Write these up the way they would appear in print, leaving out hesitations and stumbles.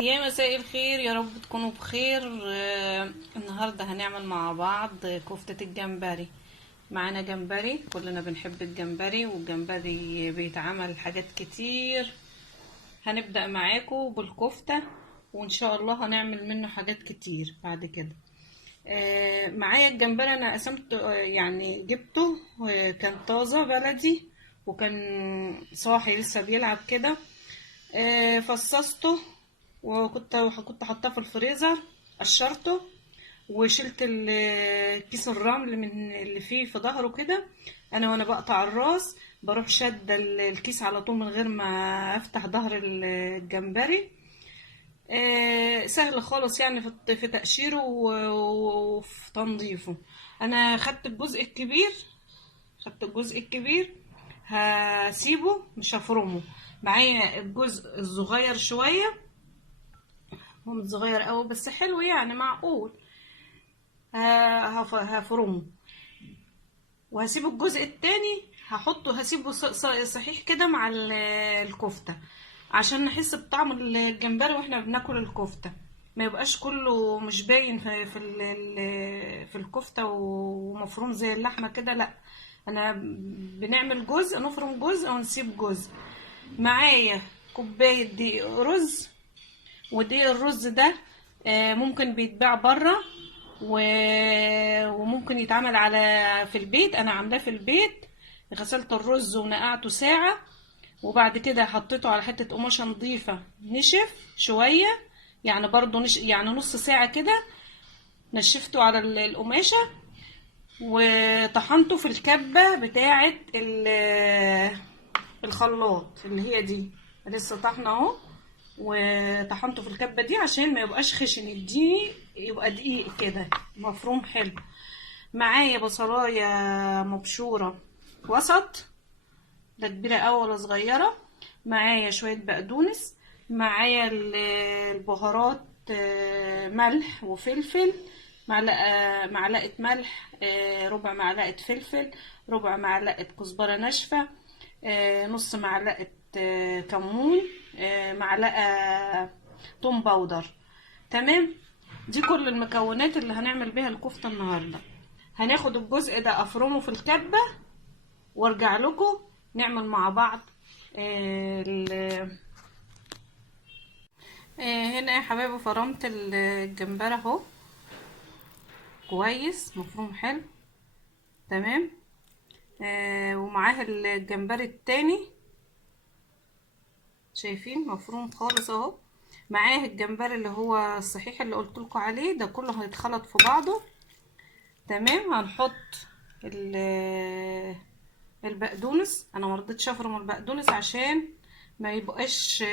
يا مساء الخير، يا رب تكونوا بخير. النهارده هنعمل مع بعض كفتة الجمبري. معانا جمبري، كلنا بنحب الجمبري، والجمبري بيتعمل حاجات كتير. هنبدأ معاكم بالكفتة، وان شاء الله هنعمل منه حاجات كتير بعد كده. معايا الجمبري، انا قسمت يعني جبته، كان طازة بلدي وكان صاحي لسه بيلعب كده. فصصته وكنت حاطاه في الفريزر، قشرته وشلت كيس الرمل من اللي فيه في ظهره كده. انا وانا بقطع الراس بروح شادة الكيس على طول من غير ما افتح ظهر الجمبري. سهل خالص يعني في تقشيره وفي تنظيفه. انا خدت الجزء الكبير، هسيبه مش هفرمه. معايا الجزء الصغير شوية، هو مش صغير قوي بس حلو يعني معقول. هفرمه وهسيب الجزء التاني، هسيبه صحيح كده مع الكفتة، عشان نحس بطعم الجمبري واحنا بناكل الكفتة، ما يبقاش كله مش باين في الكفتة ومفروم زي اللحمة كده. لا، انا بنعمل جزء نفرم جزء ونسيب جزء. معايا كوباية دقيق رز، ودقيق الرز ده ممكن بيتباع بره وممكن يتعمل في البيت. انا عاملاه في البيت. غسلت الرز ونقعته ساعة، وبعد كده حطيته على حتة قماشة نظيفة نشف شوية، يعني برضو يعني نص ساعة كده نشفته على القماشة، وطحنته في الكبة بتاعة الخلاط اللي هي دي، لسه طحنه اهو، وطحنته في الكبة دي عشان ما يبقاش خشن، يديني يبقى دقيق كده مفروم حلو. معايا بصلاية مبشورة وسط، لا كبيرة أوي ولا صغيرة. معايا شوية بقدونس. معايا البهارات، ملح وفلفل، معلقة ملح، ربع معلقة فلفل، ربع معلقة كزبرة ناشفة، نص معلقة كمون، معلقة توم باودر. تمام، دي كل المكونات اللي هنعمل بيها الكفتة النهاردة. هناخد الجزء ده افرمه في الكبة وارجع لكم نعمل مع بعض. هنا يا حبايبي فرمت الجمبري اهو كويس مفروم حلو. تمام. ومعاه الجمبري التاني، شايفين مفروم خالص اهو. معاه الجمبري اللي هو الصحيح اللي قلت لكم عليه، ده كله هيتخلط في بعضه. تمام. هنحط البقدونس. انا مرضتش افرم البقدونس عشان ما يبقاش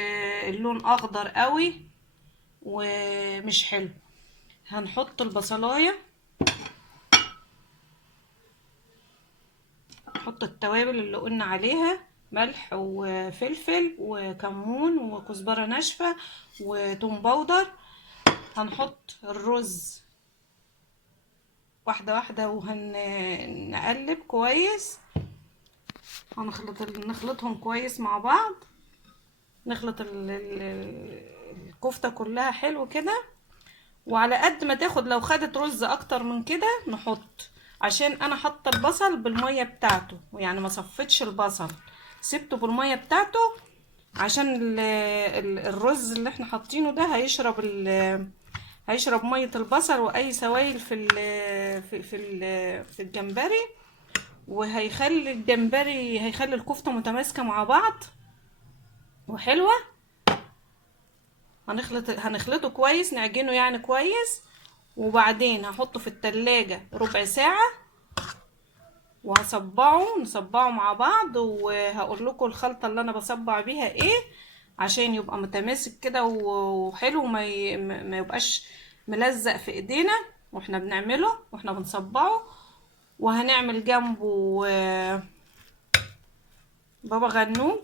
اللون اخضر قوي ومش حلو. هنحط البصلايه، نحط التوابل اللي قلنا عليها، ملح وفلفل وكمون وكزبره ناشفه وتوم باودر. هنحط الرز واحده واحده وهنقلب كويس، نخلطهم كويس مع بعض، نخلط الكفتة كلها حلو كده. وعلى قد ما تاخد، لو خدت رز اكتر من كده نحط، عشان انا حاطه البصل بالميه بتاعته، يعني ما صفيتش البصل، سبته بالميه بتاعته عشان الرز اللي احنا حاطينه ده هيشرب ميه البصل واي سوائل في الجمبري، وهيخلي الجمبري، هيخلي الكفته متماسكه مع بعض وحلوه. هنخلطه كويس، نعجنه يعني كويس، وبعدين هحطه في التلاجة ربع ساعة، نصبعه مع بعض، وهقول لكم الخلطة اللي انا بصبع بيها ايه عشان يبقى متماسك كده وحلو، ما يبقاش ملزق في ايدينا واحنا بنعمله واحنا بنصبعه. وهنعمل جنبه بابا غنوج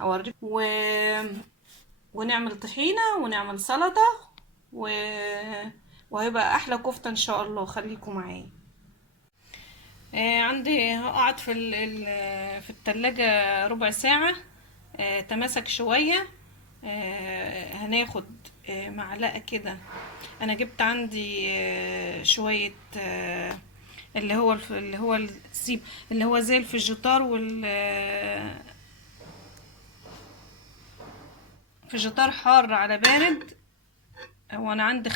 هوريكم، ونعمل طحينة ونعمل سلطة وهيبقى احلى كفتة ان شاء الله. خليكم معايا. عندي هقعد في التلاجة ربع ساعة، تماسك شوية. هناخد معلقة كده، انا جبت عندي شوية اللي هو السيب، اللي هو زي الفيجيتار فيجيتار حار على بارد. هو انا عندي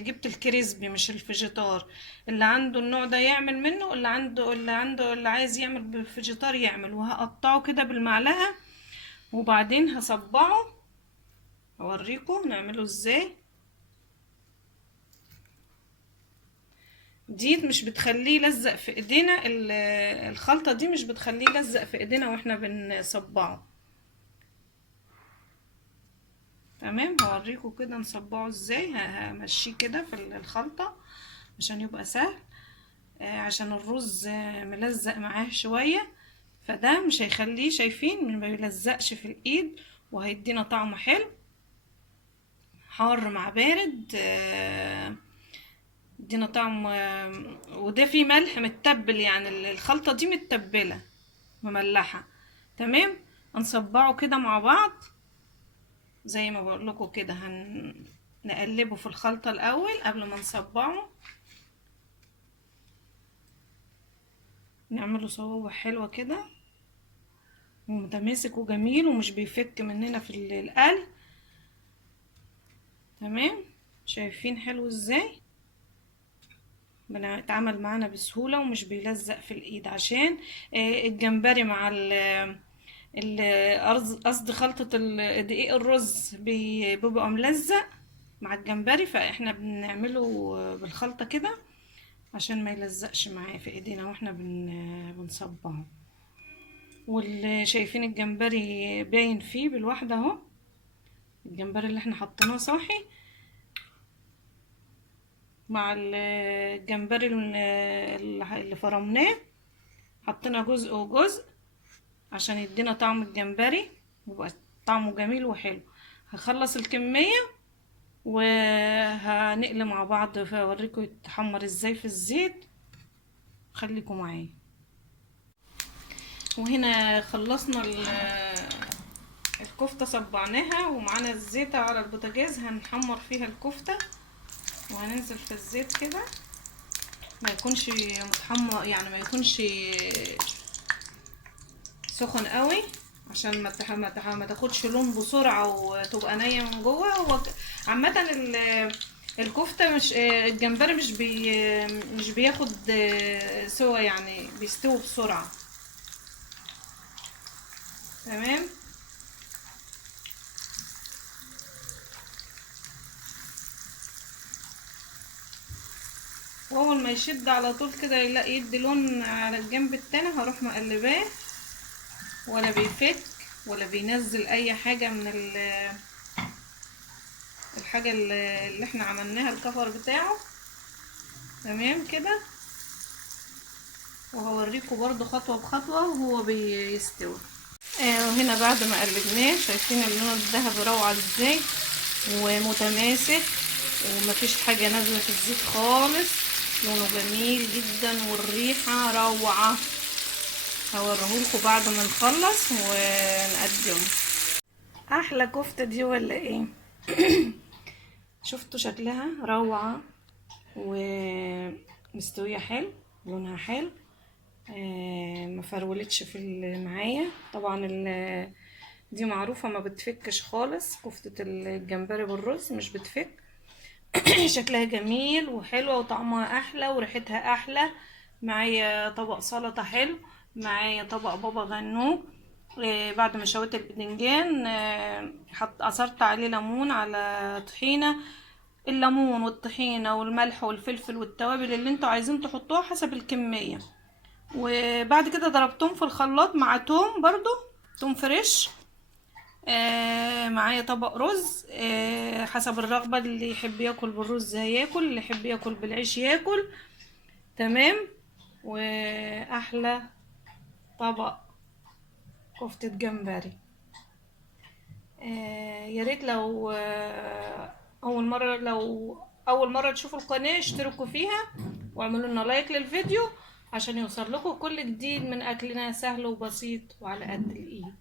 جبت الكريسبي مش الفيجيتار، اللي عنده النوع ده يعمل منه، اللي عايز يعمل بالفيجيتار يعمل. وهقطعه كده بالمعلقة، وبعدين هصبعه اوريكم نعمله ازاي. دي مش بتخليه يلزق في ايدينا، الخلطة دي مش بتخليه يلزق في ايدينا واحنا بنصبعه. تمام، هوريكم كده نصبعه ازاي. همشيه كده في الخلطة عشان يبقى سهل، عشان الرز ملزق معاه شوية، فده مش هيخليه، شايفين، ما يلزقش في الايد، وهيدينا طعم حلو. حار مع بارد يدينا طعم. وده فيه ملح متبل، يعني الخلطة دي متبلة مملحة. تمام، هنصبعه كده مع بعض زي ما بقول لكم كده. نقلبه في الخلطة الاول قبل ما نصبعه، نعمله صوابع حلوة كده ومتماسك وجميل ومش بيفك مننا في القلب. تمام، شايفين حلو ازاي بنتعامل معانا بسهولة ومش بيلزق في الايد، عشان الجمبري مع قصدي خلطة دقيق الرز بيبقى ملزق مع الجمبري، فاحنا بنعمله بالخلطة كده عشان ما يلزقش معاه في ايدينا واحنا بنصبعه. واللي شايفين الجمبري باين فيه بالواحدة اهو، الجمبري اللي احنا حطيناه صاحي مع الجمبري اللي فرمناه، حطينا جزء وجزء عشان يدينا طعم الجمبري ويبقى طعمه جميل وحلو. هخلص الكمية وهنقل مع بعض، فاوريكم يتحمر ازاي في الزيت. خليكم معايا. وهنا خلصنا الكفتة، صبعناها ومعانا الزيت على البوتاجاز، هنحمر فيها الكفتة وهننزل في الزيت كده، ما يكونش متحمر، يعني ما يكونش سخن قوي عشان ما تاخدش لون بسرعة وتبقى نية من جوه. هو عامة الكفتة مش الجمبري مش بياخد سوا، يعني بيستوي بسرعة. تمام، واول ما يشد على طول كده يلاقي يدي لون على الجنب التاني، هروح مقلباه، ولا بيفك ولا بينزل اي حاجة من الحاجة اللي احنا عملناها الكفر بتاعه. تمام كده، وهوريكم برضو خطوة بخطوة وهو بيستوي. وهنا بعد ما قلبناه، شايفين اللون الذهبي روعة ازاي ومتماسك ومفيش حاجة نازلة في الزيت خالص، لونه جميل جدا والريحة روعة. هوريهولكوا بعد ما نخلص ونقدمه. احلى كفتة دي ولا ايه؟ شفتوا شكلها روعة ومستوية حلو لونها حلو. ما فرولتش في معايا طبعا. دي معروفة ما بتفكش خالص، كفتة الجمبري بالرز مش بتفك. شكلها جميل وحلوة وطعمها احلى وريحتها احلى. معايا طبق سلطة حلو، معايا طبق بابا غنوج. بعد ما شويت البدنجان عصرت عليه ليمون على طحينة. الليمون والطحينة والملح والفلفل والتوابل اللي انتوا عايزين تحطوها حسب الكمية، وبعد كده ضربتهم في الخلاط مع توم، برضو توم فريش. معايا طبق رز حسب الرغبة، اللي يحب ياكل بالرز هياكل، اللي يحب ياكل بالعيش ياكل. تمام. واحلى طبق كفتة جمبري. يا ريت لو اول مرة تشوفوا القناة اشتركوا فيها واعملوا لنا لايك للفيديو عشان يوصل لكم كل جديد من اكلنا، سهل وبسيط وعلى قد الايد.